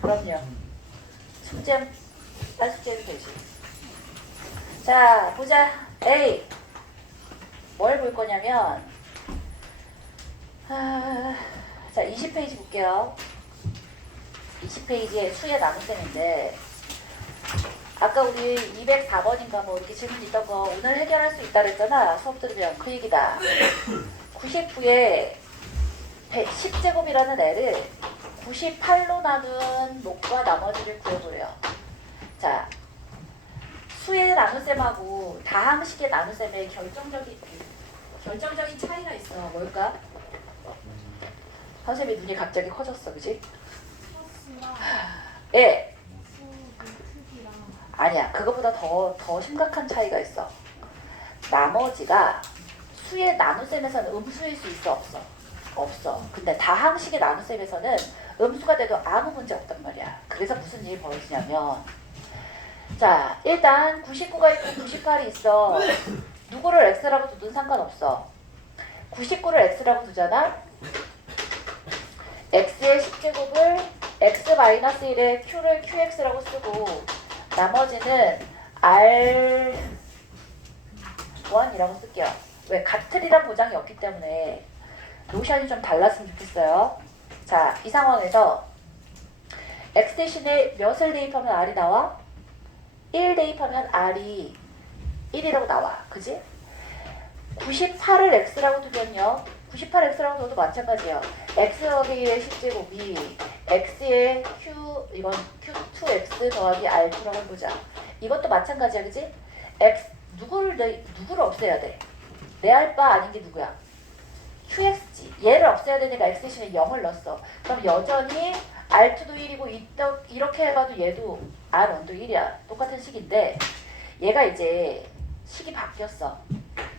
그럼요. 숙제, 숙제도 되지. 자, 보자. A. 뭘 볼 거냐면, 자, 20페이지 볼게요. 20페이지에 수의 나눗셈인데, 아까 우리 204번인가 뭐 이렇게 질문 있던 거 오늘 해결할 수 있다 그랬잖아. 수업 들으면 그 얘기다. 99에 10제곱이라는 애를 98로 나눈 목과 나머지를 구해보래요. 자, 수의 나눗셈하고 다항식의 나눗셈의 결정적인 차이가 있어. 뭘까? 선생님이 눈이 갑자기 커졌어, 그지? 예. 아니야, 그거보다 더 심각한 차이가 있어. 나머지가 수의 나눗셈에서는 음수일 수 있어, 없어? 없어. 근데 다항식의 나눗셈에서는 음수가 돼도 아무 문제 없단 말이야. 그래서 무슨 일이 벌어지냐면, 자, 일단 99가 있고 98이 있어. 누구를 x라고 두든 상관없어. 99를 x라고 두잖아? x의 10제곱을 x-1의 q를 qx라고 쓰고 나머지는 R1이라고 쓸게요. 왜? 같으리란 보장이 없기 때문에 노션이 좀 달랐으면 좋겠어요. 자, 이 상황에서 x 대신에 몇을 대입하면 R이 나와? 1 대입하면 R이 1이라고 나와. 그지? 98을 x라고 두면요. 98x라고 둬도 마찬가지예요. x 더하기 1의 10제곱이 x의 q, 이건 q2x 더하기 r2라고 해보자. 이것도 마찬가지야, 그지? x, 누구를 없애야 돼? 내 할 바 아닌 게 누구야? qx지. 얘를 없애야 되니까 x 대신에 0을 넣었어. 그럼 여전히 r2도 1이고 이렇게 해봐도 얘도 r1도 1이야. 똑같은 식인데 얘가 이제 식이 바뀌었어.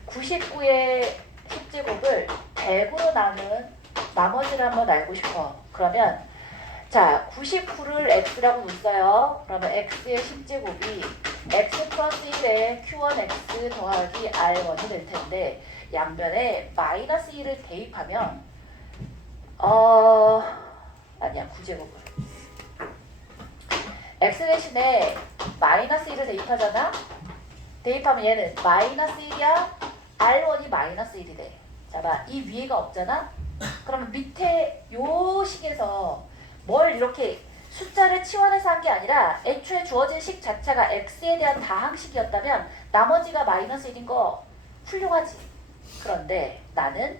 99의 10제곱을 100으로 나눈 나머지를 한번 알고 싶어. 그러면 자, 99를 x라고 뒀어요. 그러면 x의 10제곱이 x 플러스 1의 q1x 더하기 r1이 될 텐데 양변에 마이너스 1을 대입하면 아니야, 9제곱을 x 대신에 마이너스 1을 대입하잖아? 대입하면 얘는 마이너스 1이야? R1이 마이너스 1이 돼. 자, 봐. 이 위에가 없잖아? 그러면 밑에 요 식에서 뭘 이렇게 숫자를 치환해서 한 게 아니라 애초에 주어진 식 자체가 x에 대한 다항식이었다면 나머지가 마이너스 1인 거 훌륭하지. 그런데 나는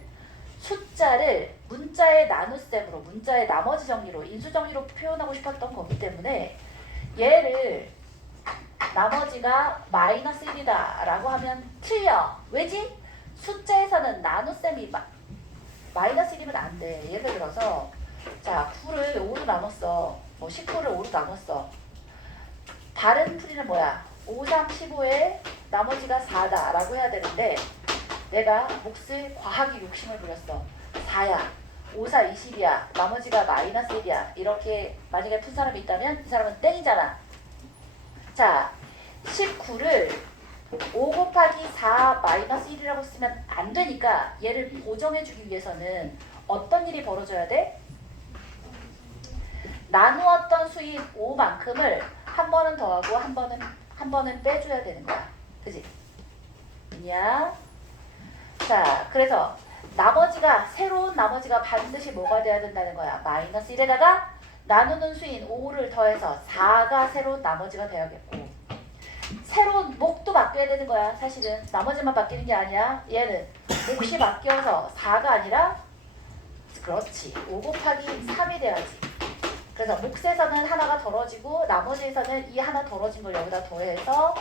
숫자를 문자의 나눗셈으로, 문자의 나머지 정리로, 인수정리로 표현하고 싶었던 거기 때문에 얘를 나머지가 마이너스 1이다 라고 하면 틀려. 왜지? 숫자에서는 나눗셈이 마이너스 1이면 안 돼. 예를 들어서 자, 9를 5로 나눴어. 뭐 19를 5로 나눴어. 다른 풀이는 뭐야? 5, 3, 15에 나머지가 4다 라고 해야 되는데 내가 몫을 과하게 욕심을 부렸어. 4야. 5, 4, 20이야. 나머지가 마이너스 1이야. 이렇게 만약에 푼 사람이 있다면 이 사람은 땡이잖아. 자, 19를 5 곱하기 4 마이너스 1이라고 쓰면 안 되니까 얘를 보정해주기 위해서는 어떤 일이 벌어져야 돼? 나누었던 수인 5만큼을 한 번은 더하고 한 번은 빼줘야 되는 거야. 그지? 있냐? 자, 그래서 나머지가, 새로운 나머지가 반드시 뭐가 돼야 된다는 거야? 마이너스 1에다가 나누는 수인 5를 더해서 4가 새로운 나머지가 돼야겠고 새로운 목도 바뀌어야 되는 거야. 사실은 나머지만 바뀌는 게 아니야. 얘는 몫이 바뀌어서 4가 아니라 그렇지 5 곱하기 3이 돼야지. 그래서 몫에서는 하나가 덜어지고 나머지에서는 이 하나 덜어진 걸 여기다 더해서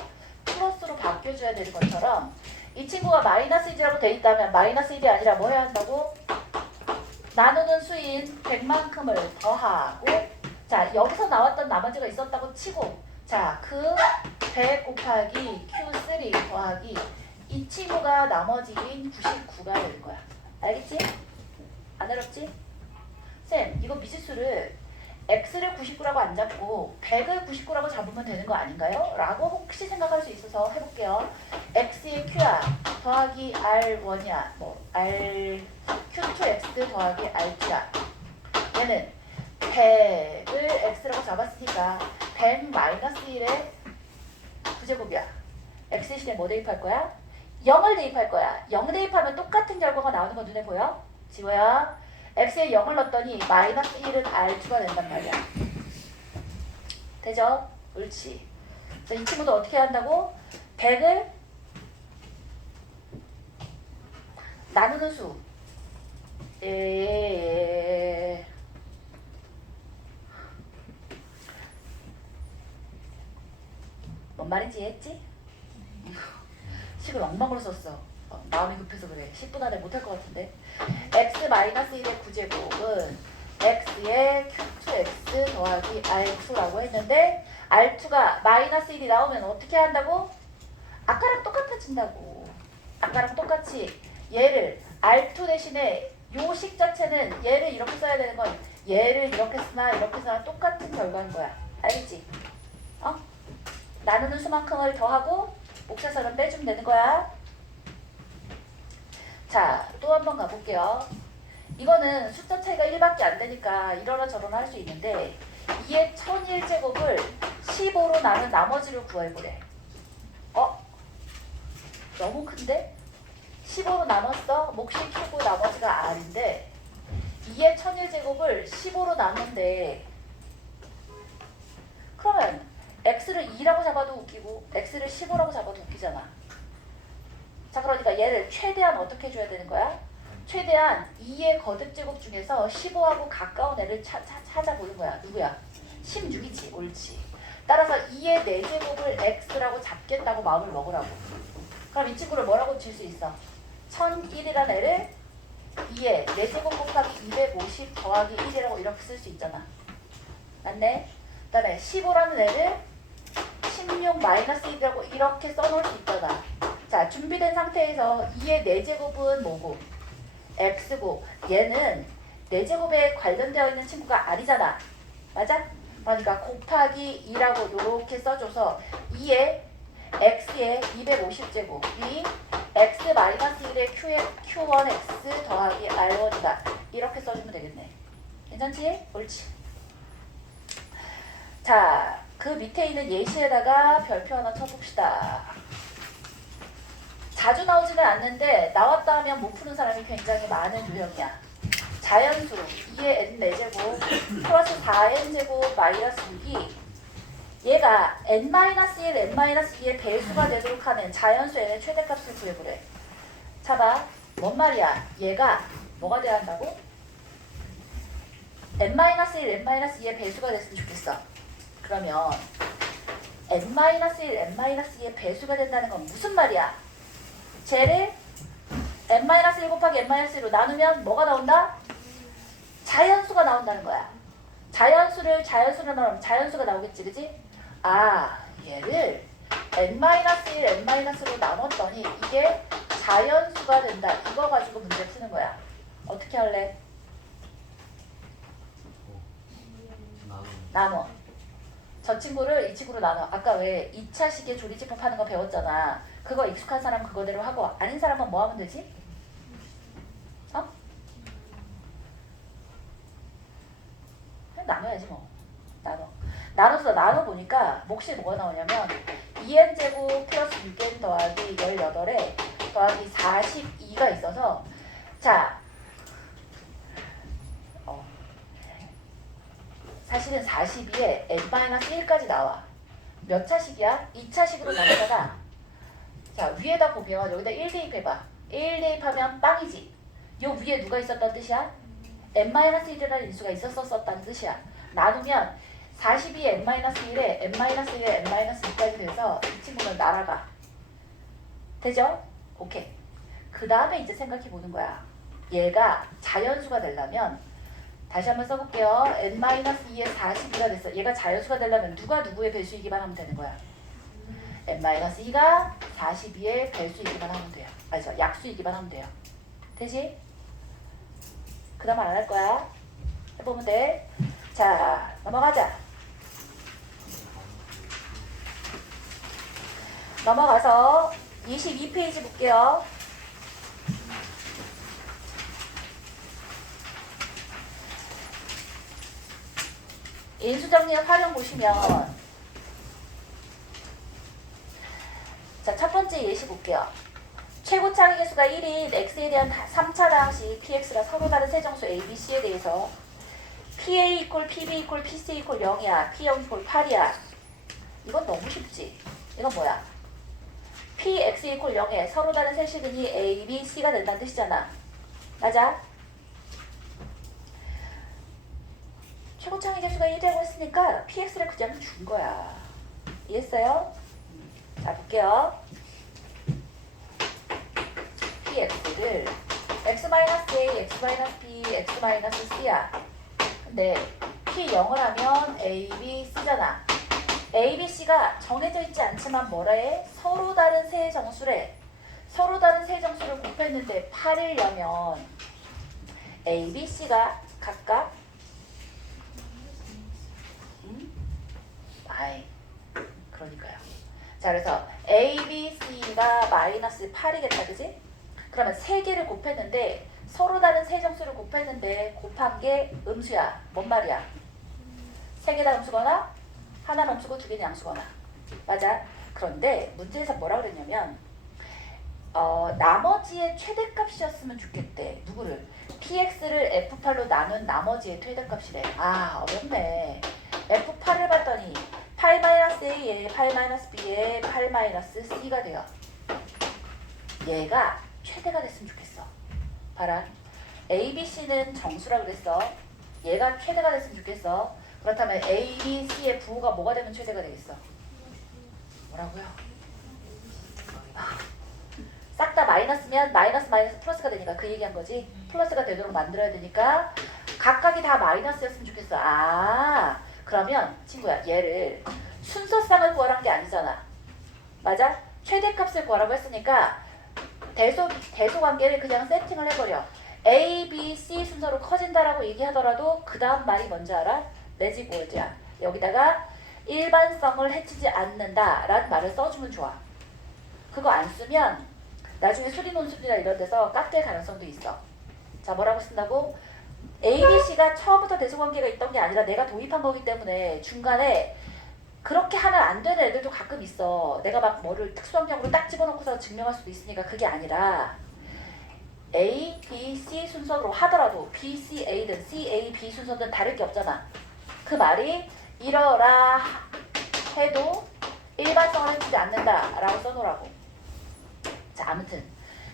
플러스로 바뀌어줘야 되는 것처럼 이 친구가 마이너스 1이라고 돼 있다면 마이너스 1이 아니라 뭐 해야 한다고? 나누는 수인 100만큼을 더하고 자, 여기서 나왔던 나머지가 있었다고 치고 자, 그 100 곱하기 Q3 더하기 이 친구가 나머지인 99가 되는 거야. 알겠지? 안 어렵지? 쌤, 이거 미지수를 x를 99라고 안 잡고 100을 99라고 잡으면 되는 거 아닌가요? 라고 혹시 생각할 수 있어서 해볼게요. x의 q야 더하기 r1이야. 뭐 r q2x 더하기 r2야. 얘는 100을 x라고 잡았으니까 100 마이너스 1의 부제곱이야. x 대신에 뭐 대입할 거야? 0을 대입할 거야. 0 대입하면 똑같은 결과가 나오는 거 눈에 보여? 지호야. x에 0을 넣었더니 마이너스 1은 R2가 된단 말이야. 되죠? 옳지. 그래서 이 친구도 어떻게 한다고? 100을 나누는 수. 뭔 말인지 이해했지? 식을 엉망으로 썼어. 마음이 급해서 그래. 10분 안에 못할 것 같은데. x-1의 구제곱은 x의 q2x 더하기 r2라고 했는데 r2가 마이너스 1이 나오면 어떻게 한다고? 아까랑 똑같아진다고. 아까랑 똑같이 얘를 r2 대신에 요 식 자체는 얘를 이렇게 써야 되는 건 얘를 이렇게 쓰나 이렇게 쓰나 똑같은 결과인 거야. 알겠지? 나누는 수만큼을 더하고 목차선은 빼주면 되는 거야. 자, 또 한 번 가볼게요. 이거는 숫자 차이가 1밖에 안 되니까 이러나 저러나 할 수 있는데 2의 1001제곱을 15로 나눈 나머지를 구해보래. 너무 큰데? 15로 나눴어? 몫이 Q고 나머지가 R인데 2의 1001제곱을 15로 나눈데 그러면 X를 2라고 잡아도 웃기고 X를 15라고 잡아도 웃기잖아. 자, 그러니까 얘를 최대한 어떻게 해줘야 되는 거야? 최대한 2의 거듭제곱 중에서 15하고 가까운 애를 찾아보는 거야. 누구야? 16이지. 옳지. 따라서 2의 4제곱을 X라고 잡겠다고 마음을 먹으라고. 그럼 이 친구를 뭐라고 칠 수 있어? 1001이라는 애를 2의 4제곱 곱하기 250 더하기 1이라고 이렇게 쓸 수 있잖아. 맞네? 그 다음에 15라는 애를 16 마이너스 1이라고 이렇게 써놓을 수 있잖아. 자, 준비된 상태에서 2의 4제곱은 뭐고? x고 얘는 4제곱에 관련되어 있는 친구가 R이잖아. 맞아? 그러니까 곱하기 2라고 이렇게 써줘서 2의 x의 250제곱이 x-1의 q1x 더하기 r1이다. 이렇게 써주면 되겠네. 괜찮지? 옳지. 자, 그 밑에 있는 예시에다가 별표 하나 쳐봅시다. 자주 나오지는 않는데 나왔다 하면 못 푸는 사람이 굉장히 많은 유형이야. 자연수 2의 n 4제곱 플러스 4n제곱 마이너스 6이 얘가 n-1, n-2의 배수가 되도록 하는 자연수 n의 최대값을 구해보래. 자, 봐. 뭔 말이야? 얘가 뭐가 돼야 한다고? n-1, n-2의 배수가 됐으면 좋겠어. 그러면 n-1, n-2의 배수가 된다는 건 무슨 말이야? 쟤를 n-1 곱하기 n-1로 나누면 뭐가 나온다? 자연수가 나온다는 거야. 자연수를 자연수로 나누면 자연수가 나오겠지, 그지? 아, 얘를 n-1, n-로 나눴더니 이게 자연수가 된다. 이거 가지고 문제 푸는 거야. 어떻게 할래? 나눠. 저 친구를 이 친구로 나눠. 아까 왜 2차 식의 조리집합 하는 거 배웠잖아. 그거 익숙한 사람 그거대로 하고 아닌 사람은 뭐 하면 되지? 그냥 나눠야지 뭐. 나눠서 나눠보니까 몫이 뭐가 나오냐면 2n제곱 플러스 6n 더하기 18에 더하기 42가 있어서 자 사실은 42에 n-1까지 나와. 몇 차식이야? 2차식으로 나누다가 자, 위에다 보면 여기다 1 대입해봐. 1 대입하면 빵이지. 요 위에 누가 있었단 뜻이야? n-1이라는 인수가 있었었다는 뜻이야. 나누면 42 n-1에 n-1에 n-2까지 돼서 이 친구는 날아가. 되죠? 오케이. 그 다음에 이제 생각해보는 거야. 얘가 자연수가 되려면 다시 한번 써볼게요. n-2에 42가 됐어. 얘가 자연수가 되려면 누가 누구의 배수이기만 하면 되는 거야. n-2가 42의 배수이기만 하면 돼요. 아니죠. 약수이기만 하면 돼요. 되지? 그 다음 안 할 거야. 해보면 돼. 자, 넘어가자. 넘어가서 22페이지 볼게요. 인수정리의 활용 보시면 자, 첫 번째 예시 볼게요. 최고 차기 개수가 1인 x에 대한 3차당 시 px가 서로 다른 세 정수 a, b, c에 대해서 pa 이퀄 pb 이퀄 pc 이퀄 0이야. p0 이퀄 8이야. 이건 너무 쉽지. 이건 뭐야? px 이퀄 0에 서로 다른 세 식은이 a, b, c가 된다는 뜻이잖아. 맞아? 최고 차기 개수가 1이라고 했으니까 px를 그냥 준 거야. 이해했어요? 자, 볼게요. px를 x-a, x-b, x-c야. 근데 p0을 하면 a, b, c잖아. a, b, c가 정해져 있지 않지만 뭐라 해? 서로 다른 세 정수래. 서로 다른 세 정수를 곱했는데 8이려면 a, b, c가 각각 아이, 그러니까요. 자, 그래서 A, B, C가 마이너스 8이겠다, 그지? 그러면 세 개를 곱했는데 서로 다른 세 정수를 곱했는데 곱한 게 음수야. 뭔 말이야? 세 개 다 음수거나 하나는 음수고 두 개는 양수거나. 맞아? 그런데 문제에서 뭐라 그랬냐면 나머지의 최대값이었으면 좋겠대. 누구를? px를 f8로 나눈 나머지의 최대값이래. 아, 어렵네. f8을 봤더니 8-a에 8-b에 8-c가 돼요. 얘가 최대가 됐으면 좋겠어. 봐라. a, b, c는 정수라 그랬어. 얘가 최대가 됐으면 좋겠어. 그렇다면 a, b, c의 부호가 뭐가 되면 최대가 되겠어? 뭐라고요? 싹 다 마이너스면 마이너스 플러스가 되니까 그 얘기한 거지. 플러스가 되도록 만들어야 되니까 각각이 다 마이너스였으면 좋겠어. 아, 그러면 친구야, 얘를 순서쌍을 구하라는 게 아니잖아. 맞아? 최대값을 구하라고 했으니까 대소 관계를 그냥 세팅을 해버려. A, B, C 순서로 커진다라고 얘기하더라도 그 다음 말이 뭔지 알아? 매직워드야. 여기다가 일반성을 해치지 않는다 라는 말을 써주면 좋아. 그거 안 쓰면 나중에 수리논술이나 이런 데서 깍될 가능성도 있어. 자, 뭐라고 쓴다고? A, B, C가 처음부터 대소관계가 있던 게 아니라 내가 도입한 거기 때문에 중간에 그렇게 하면 안 되는 애들도 가끔 있어. 내가 막 뭐를 특수한 경우로 딱 집어넣고서 증명할 수도 있으니까 그게 아니라 A, B, C 순서로 하더라도 B, C, A든 C, A, B 순서든 다를 게 없잖아. 그 말이 이러라 해도 일반성을 해주지 않는다라고 써놓으라고. 자, 아무튼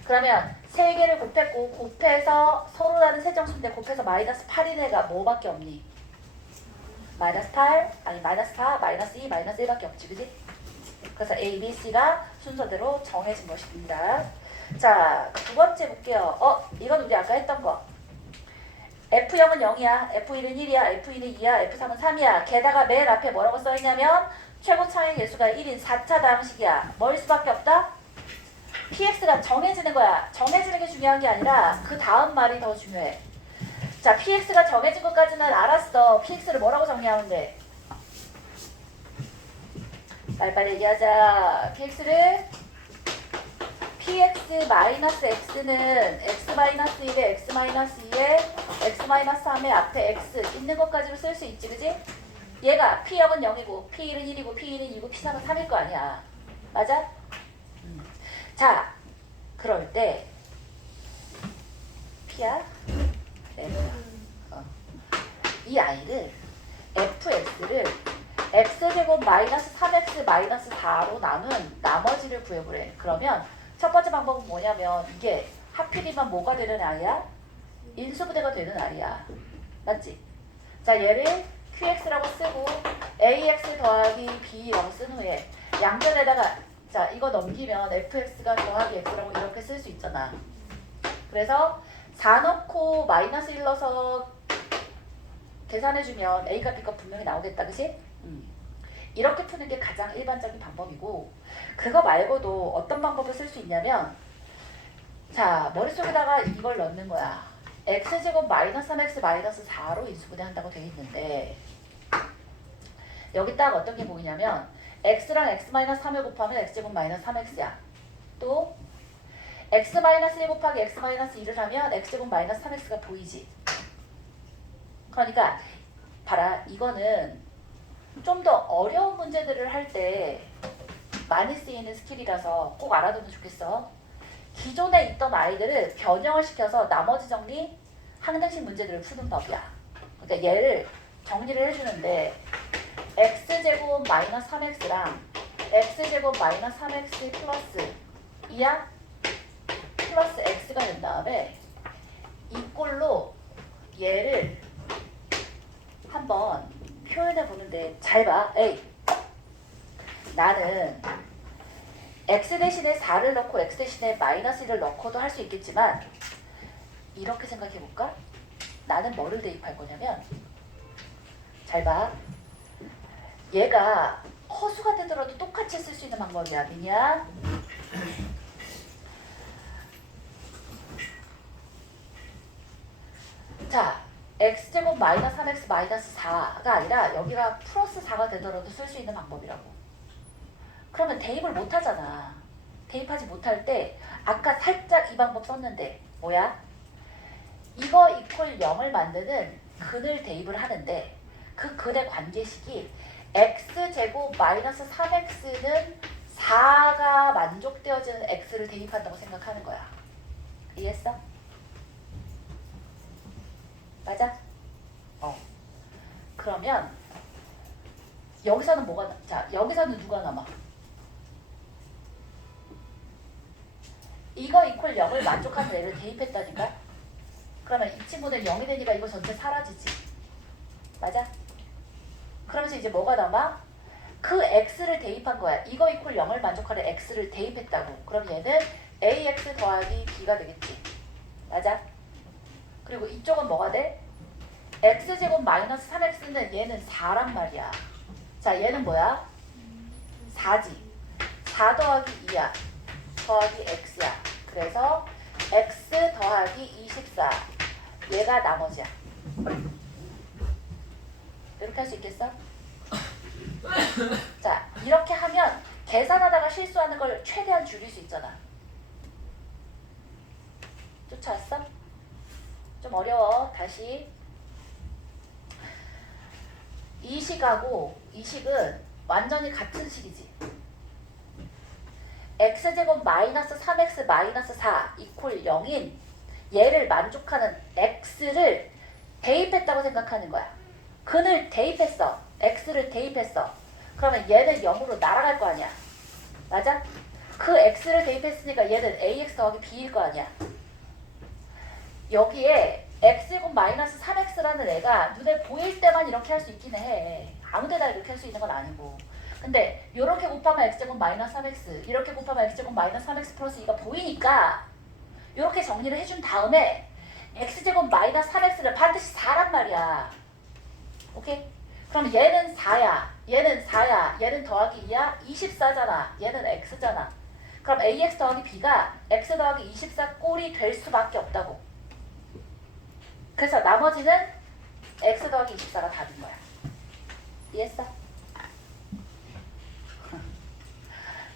그러면 세 개를 곱했고 곱해서 서로 다른 세 정수인데 곱해서 마이너스 8인 애가 뭐밖에 없니? 마이너스 8, 아니 마이너스 4, 마이너스 2, 마이너스 1밖에 없지, 그지? 그래서 A, B, C가 순서대로 정해진 것입니다. 자, 두 번째 볼게요. 이건 우리 아까 했던 거. F0은 0이야, F1은 1이야, F2는 2야, F3은 3이야. 게다가 맨 앞에 뭐라고 써있냐면 최고 차의 개수가 1인 4차 다항식이야. 뭐일 수밖에 없다? px가 정해지는 거야. 정해지는 게 중요한 게 아니라 그 다음 말이 더 중요해. 자, px가 정해진 것까지는 알았어. px를 뭐라고 정리하면 돼? 빨리빨리 얘기하자. px를 px-x는 x-1에 x-2에 x-3에 앞에 x 있는 것까지로 쓸 수 있지, 그지? 얘가 p0은 0이고 p1은 1이고 p2는 2고 p3은 3일 거 아니야. 맞아? 자, 그럴 때 p야? f야. 이 아이를 fx를 x제곱 마이너스 3x 마이너스 4로 나눈 나머지를 구해보래. 그러면 첫 번째 방법은 뭐냐면 이게 하필이면 뭐가 되는 아이야? 인수분해가 되는 아이야. 맞지? 자, 얘를 qx라고 쓰고 ax 더하기 b라고 쓴 후에 양변에다가 자, 이거 넘기면 fx가 더하기 x라고 이렇게 쓸 수 있잖아. 그래서 4 넣고 마이너스 1 넣어서 계산해주면 a가 b가 분명히 나오겠다, 그치? 이렇게 푸는 게 가장 일반적인 방법이고, 그거 말고도 어떤 방법을 쓸 수 있냐면, 자, 머릿속에다가 이걸 넣는 거야. x제곱 마이너스 3x 마이너스 4로 인수분해한다고 되어 있는데, 여기 딱 어떤 게 보이냐면 x랑 x-3을 곱하면 x제곱 마이너스 3x야. 또 x-1 곱하기 x-2를 하면 x제곱 마이너스 3x가 보이지. 그러니까 봐라. 이거는 좀 더 어려운 문제들을 할 때 많이 쓰이는 스킬이라서 꼭 알아두면 좋겠어. 기존에 있던 아이들을 변형을 시켜서 나머지 정리 항등식 문제들을 푸는 법이야. 그러니까 얘를 정리를 해주는데 x제곱 마이너스 3x랑 x제곱 마이너스 3x 플러스 2야 플러스 x가 된 다음에 이 꼴로 얘를 한번 표현해 보는데 잘 봐. 에이, 나는 x 대신에 4를 넣고 x 대신에 마이너스 1을 넣고도 할 수 있겠지만 이렇게 생각해 볼까? 나는 뭐를 대입할 거냐면 잘 봐. 얘가 허수가 되더라도 똑같이 쓸 수 있는 방법이야. 미니야. 자, x제곱 마이너스 3x 마이너스 4가 아니라 여기가 플러스 4가 되더라도 쓸 수 있는 방법이라고. 그러면 대입을 못 하잖아. 대입하지 못할 때 아까 살짝 이 방법 썼는데 뭐야? 이거 이퀄 0을 만드는 근을 대입을 하는데 그 근의 관계식이 x제곱 마이너스 3x는 4가 만족되어지는 x를 대입한다고 생각하는 거야. 이해했어? 맞아? 그러면 여기서는 뭐가 자, 여기서는 누가 남아? 이거 이퀄 0을 만족하는 애를 대입했다니까? 그러면 이 친구는 0이 되니까 이거 전체 사라지지. 맞아? 그러면서 이제 뭐가 남아? 그 x를 대입한 거야. 이거 이퀄 0을 만족하는 x를 대입했다고. 그럼 얘는 ax 더하기 b가 되겠지. 맞아? 그리고 이쪽은 뭐가 돼? x제곱 마이너스 3x는 얘는 4란 말이야. 자, 얘는 뭐야? 4지. 4 더하기 2야. 더하기 x야. 그래서 x 더하기 24. 얘가 나머지야. 이렇게 할 수 있겠어? 자, 이렇게 하면 계산하다가 실수하는 걸 최대한 줄일 수 있잖아. 쫓아왔어? 좀 어려워. 다시. 이 식하고 이 식은 완전히 같은 식이지. x제곱 마이너스 3x 마이너스 4 이퀄 0인 얘를 만족하는 x를 대입했다고 생각하는 거야. 근을 대입했어. x를 대입했어. 그러면 얘는 0으로 날아갈 거 아니야. 맞아? 그 x를 대입했으니까 얘는 ax 더하기 b일 거 아니야. 여기에 x제곱 마이너스 3x라는 애가 눈에 보일 때만 이렇게 할 수 있긴 해. 아무데나 이렇게 할 수 있는 건 아니고. 근데 이렇게 곱하면 x제곱 마이너스 3x, 이렇게 곱하면 x제곱 마이너스 3x 플러스 2가 보이니까 이렇게 정리를 해준 다음에 x제곱 마이너스 3x를 반드시 4란 말이야. 오케이? 그럼 얘는 4야. 얘는 4야. 얘는 더하기 2야. 24잖아. 얘는 x잖아. 그럼 ax 더하기 b가 x 더하기 24 꼴이 될 수밖에 없다고. 그래서 나머지는 x 더하기 24가 답인 거야. 이해했어?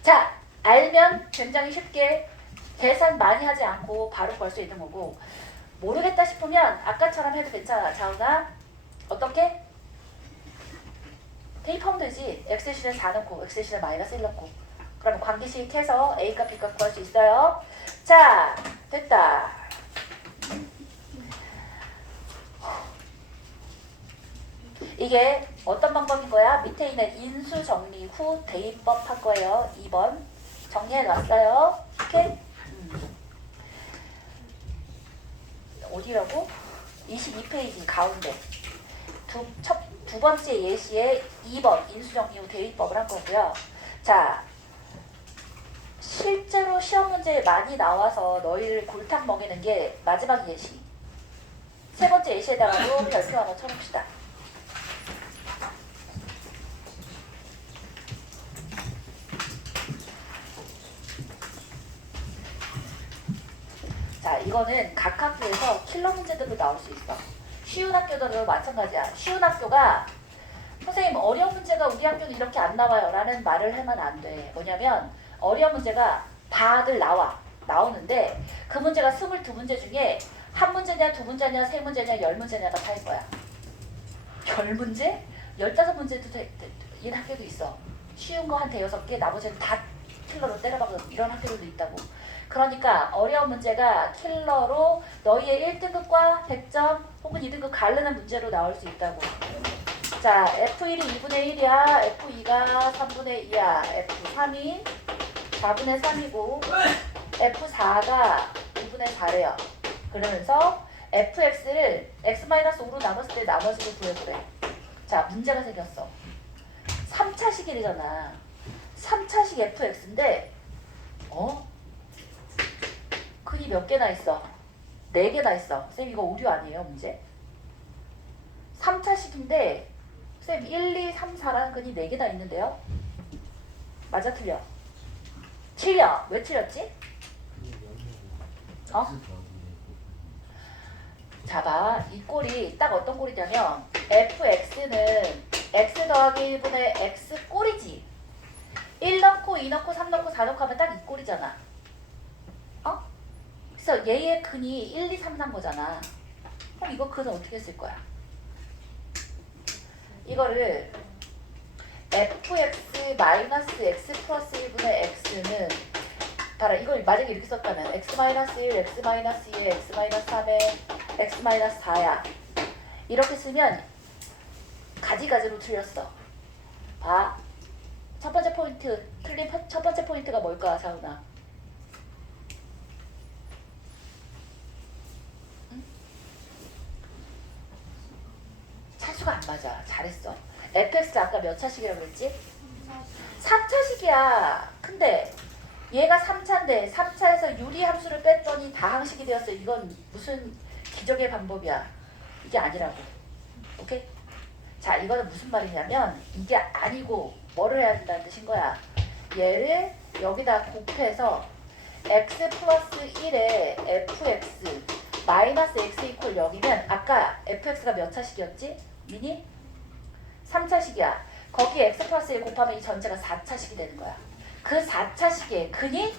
자, 알면 굉장히 쉽게 계산 많이 하지 않고 바로 걸 수 있는 거고, 모르겠다 싶으면 아까처럼 해도 괜찮아. 자은아, 어떻게? 대입하면 되지. x 대신에 4 넣고 x 대신에 마이너스 1 넣고. 그러면 관계식 해서 a값 b값 구할 수 있어요. 자, 됐다. 이게 어떤 방법인 거야? 밑에 있는 인수 정리 후 대입법 할 거예요. 2번 정리해 놨어요. 오케이? 어디라고? 22페이지 가운데 두 번째 예시에 2번 인수 정리 후 대입법을 한 거고요. 자, 실제로 시험 문제에 많이 나와서 너희를 골탕 먹이는 게 마지막 예시. 세 번째 예시에다가도 별표 하나 쳐봅시다. 자, 이거는 각 학교에서 킬러 문제들로 나올 수 있어. 쉬운 학교들도 마찬가지야. 쉬운 학교가 선생님 어려운 문제가 우리 학교는 이렇게 안 나와요 라는 말을 하면 안 돼. 뭐냐면 어려운 문제가 다들 나오는데 그 문제가 22문제 중에 한 문제냐 두 문제냐 세 문제냐 10문제냐가 타일 거야. 10문제? 15문제도 이런 학교도 있어. 쉬운 거 한 대여섯 개, 나머지는 다 킬러로 때려박는 이런 학교들도 있다고. 그러니까 어려운 문제가 킬러로 너희의 1등급과 100점 혹은 2등급 가르는 문제로 나올 수 있다고. 자, F1이 2분의 1이야. F2가 3분의 2야. F3이 4분의 3이고 F4가 5분의 4래요. 그러면서 fx를 x-5로 나눴을 때 나머지를 구해보래. 자, 문제가 생겼어. 3차식이잖아. 3차식 fx인데 근이 몇 개나 있어? 4개나 있어. 쌤 이거 오류 아니에요 문제? 3차식인데 쌤 1, 2, 3, 4라는 근이 4개나 있는데요? 맞아 틀려? 틀려. 왜 틀렸지? 자, 봐. 이 꼴이 딱 어떤 꼴이냐면 fx는 x 더하기 1분의 x 꼴이지. 1 넣고 2 넣고 3 넣고 4 넣고 하면 딱 이 꼴이잖아. 그래서 얘의 근이 1, 2, 3 난 거잖아. 그럼 이거 근은 어떻게 쓸 거야? 이거를 fx 마이너스 x 플러스 1분의 x는 봐라. 이걸 만약에 이렇게 썼다면 x 마이너스 1, x 마이너스 2, x 마이너스 3에 x 마이너스 4야. 이렇게 쓰면 가지가지로 틀렸어. 봐. 첫 번째 포인트, 틀린 첫 번째 포인트가 뭘까, 사은아? 응? 차수가 안 맞아. 잘했어. fx 아까 몇 차식이라고 그랬지? 3차식이야. 근데 얘가 3차인데 3차에서 유리 함수를 뺐더니 다항식이 되었어. 이건 무슨 기적의 방법이야. 이게 아니라고. 오케이? 자, 이거는 무슨 말이냐면 이게 아니고 뭐를 해야 된다는 뜻인 거야. 얘를 여기다 곱해서 x 플러스 1에 fx 마이너스 x 이퀄 0이면 아까 fx가 몇 차식이었지? 미니? 3차식이야. 거기에 x 플러스 1 곱하면 이 전체가 4차식이 되는 거야. 그 4차식의 근이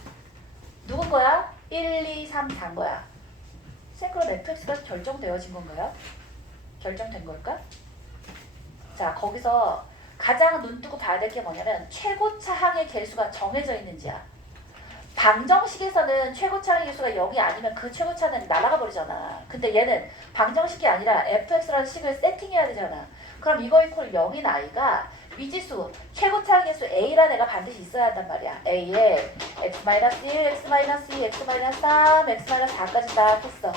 누군 거야? 1, 2, 3, 4인 거야. 쌤, 그럼 fx가 결정되어진 건가요? 결정된 걸까? 자, 거기서 가장 눈 뜨고 봐야 될 게 뭐냐면 최고차 항의 개수가 정해져 있는지야. 방정식에서는 최고차 항의 개수가 0이 아니면 그 최고차는 날아가 버리잖아. 근데 얘는 방정식이 아니라 fx라는 식을 세팅해야 되잖아. 그럼 이거 이퀄 0인 아이가 미지수, 최고차 항의 개수 a라는 애가 반드시 있어야 한단 말이야. a에 x-1, x-2, x-3, x-4까지 딱 했어.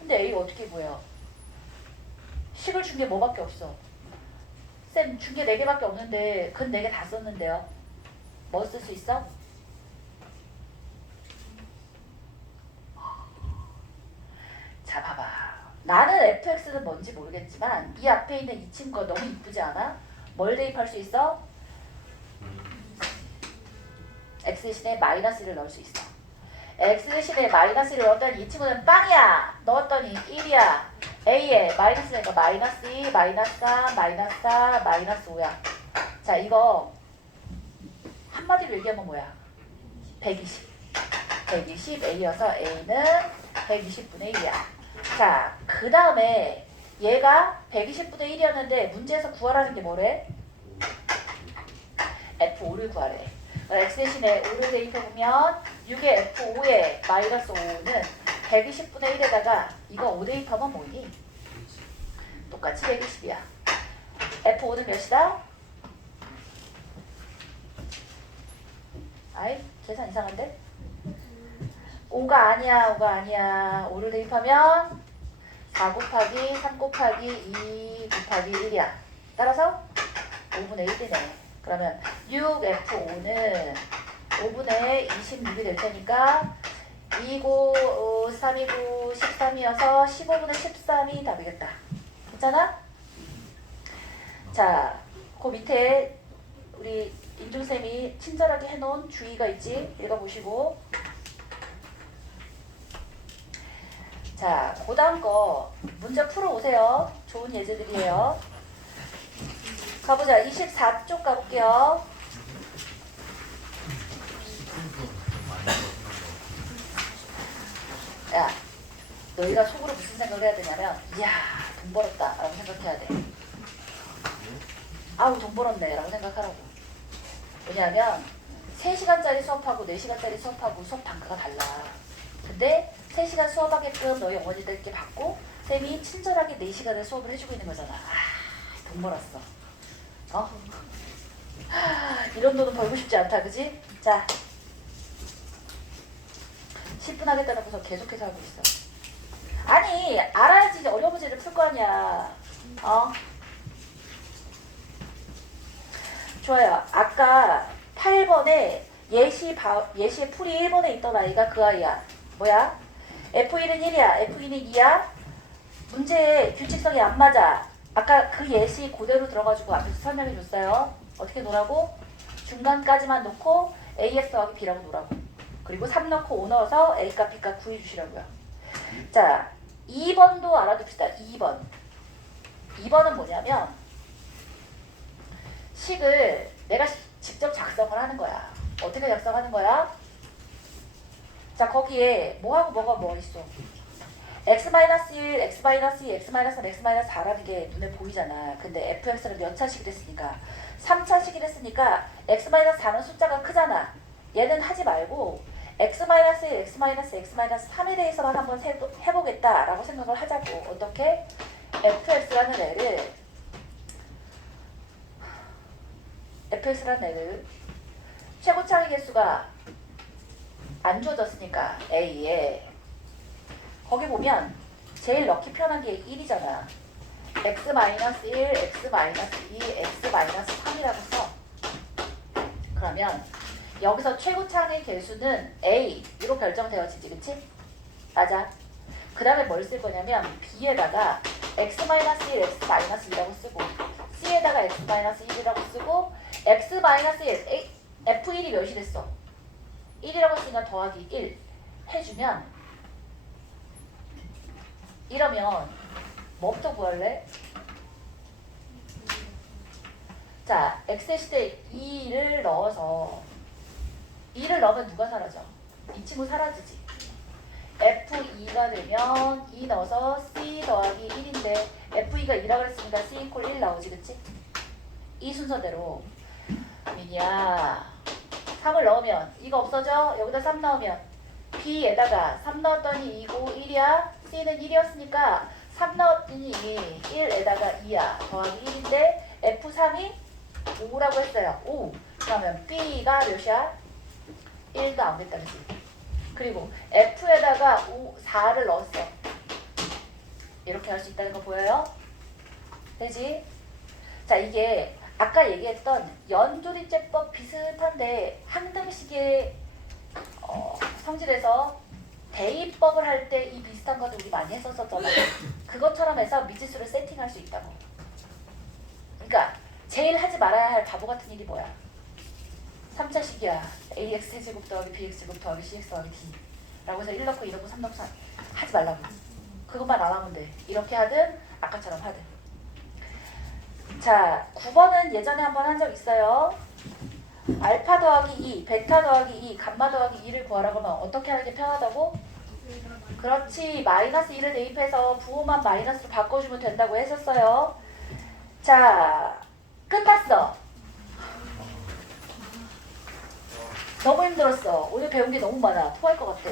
근데 a 어떻게 보여? 식을 준 게 뭐밖에 없어. 쌤, 준 게 4개밖에 없는데 근 4개 다 썼는데요. 뭐 쓸 수 있어? 자, 봐봐. 나는 fx는 뭔지 모르겠지만 이 앞에 있는 이 친구가 너무 이쁘지 않아? 뭘 대입할 수 있어? x 대신에 마이너스를 넣을 수 있어. x 대신에 마이너스를 넣었더니 이 친구는 빵이야. 넣었더니 1이야. a에 마이너스니까 마이너스 2, 마이너스 3, 마이너스 4, 마이너스 5야. 자, 이거 한마디로 얘기하면 뭐야? 120. 120 a여서 a는 120분의 1이야. 자, 그 다음에 얘가 120분의 1이었는데 문제에서 구하라는 게 뭐래? F5를 구하래. x 대신에 5를 대입해보면 6의 F5에 마이너스 5는 120분의 1에다가 이거 5 대입하면 뭐니? 똑같이 120이야. F5는 몇이다? 아이, 계산 이상한데? 5가 아니야. 5가 아니야. 5를 대입하면 4 곱하기 3 곱하기 2 곱하기 1이야. 따라서 5분의 1이네. 그러면 6F5는 5분의 26이 될 테니까 2고 3이고 13이어서 15분의 13이 답이겠다. 괜찮아? 자, 그 밑에 우리 인중쌤이 친절하게 해놓은 주의가 있지? 읽어보시고. 자, 그 다음 거 문제 풀어오세요. 좋은 예제들이에요. 가보자. 24쪽 가볼게요. 야, 너희가 속으로 무슨 생각을 해야 되냐면 이야, 돈 벌었다 라고 생각해야 돼. 아우 돈 벌었네 라고 생각하라고. 왜냐하면 3시간짜리 수업하고 4시간짜리 수업하고 수업 단가가 달라. 근데 3시간 수업하게끔 너희 어머니들께 받고 쌤이 친절하게 4시간을 수업을 해주고 있는 거잖아. 아, 돈 벌었어. 어? 이런 돈은 벌고 싶지 않다, 그지? 자, 10분 하겠다 놓고서 계속해서 하고 있어. 아니, 알아야지 이제 어려운 문제를 풀 거 아니야. 어? 좋아요. 아까 8번에 예시의 풀이 1번에 있던 아이가 그 아이야. 뭐야? F1은 1이야. F2는 2야. 문제의 규칙성이 안 맞아. 아까 그 예시 그대로 들어가지고 앞에서 설명해 줬어요. 어떻게 놓으라고? 중간까지만 놓고 AX 더하기 B라고 놓으라고. 그리고 3 넣고 5 넣어서 A값 B값 구해 주시라고요. 자, 2번도 알아둡시다. 2번. 2번은 뭐냐면 식을 내가 직접 작성을 하는 거야. 어떻게 작성하는 거야? 자, 거기에 뭐하고 뭐가 있어? x-1, x-2, x-3, x-4라는 게 눈에 보이잖아. 근데 fx는 몇 차식이 됐으니까 3차식이 됐으니까 x-4는 숫자가 크잖아. 얘는 하지 말고 x-1, x-3에 대해서만 한번 해보겠다라고 생각을 하자고. 어떻게? fx라는 애를 최고차의 개수가 안 주어졌으니까 A에 거기 보면 제일 넣기 편한 게 1이잖아. x-1, x-2, x-3이라고 써. 그러면 여기서 최고차의 개수는 A로 결정되어지지, 그치? 맞아. 그 다음에 뭘 쓸 거냐면 B에다가 x-1, x-2라고 쓰고 C에다가 x-1이라고 쓰고 x-1, F1이 몇이 됐어? 1이라고 했으니까 더하기 1 해주면 이러면 뭐부터 구할래? 자, x의 시대에 2를 넣어서 2를 넣으면 누가 사라져? 이 친구 사라지지. F2가 되면 2 넣어서 C 더하기 1인데 F2가 2라고 했으니까 C 이퀄 1 나오지, 그치? 이 순서대로 민이야 3을 넣으면 이거 없어져? 여기다 3 넣으면 B에다가 3 넣었더니 2고 1이야. C는 1이었으니까 3 넣었더니 1에다가 2야. 더하기 1인데 F3이 5라고 했어요. 5. 그러면 B가 몇이야? 1도 안 됐다, 그치? 그리고 F에다가 4를 넣었어. 이렇게 할 수 있다는 거 보여요? 되지? 자, 이게 아까 얘기했던 연조리제법 비슷한데 항등식의 성질에서 대입법을 할 때 이 비슷한 것도 우리 많이 했었잖아. 그것처럼 해서 미지수를 세팅할 수 있다고. 그러니까 제일 하지 말아야 할 바보 같은 일이 뭐야? 3차식이야. ax 세제곱 더하기 bx 제곱 더하기 cx 더하기 d 라고 해서 1 넣고 2 넣고 3 넣고 4 하지 말라고. 그것만 안 하면 돼. 이렇게 하든 아까처럼 하든. 자, 9번은 예전에 한번 한 적 있어요. 알파 더하기 2, 베타 더하기 2, 감마 더하기 2를 구하라고 하면 어떻게 하는 게 편하다고? 그렇지. 마이너스 2를 대입해서 부호만 마이너스로 바꿔주면 된다고 했었어요. 자, 끝났어. 너무 힘들었어. 오늘 배운 게 너무 많아. 토할 것 같아.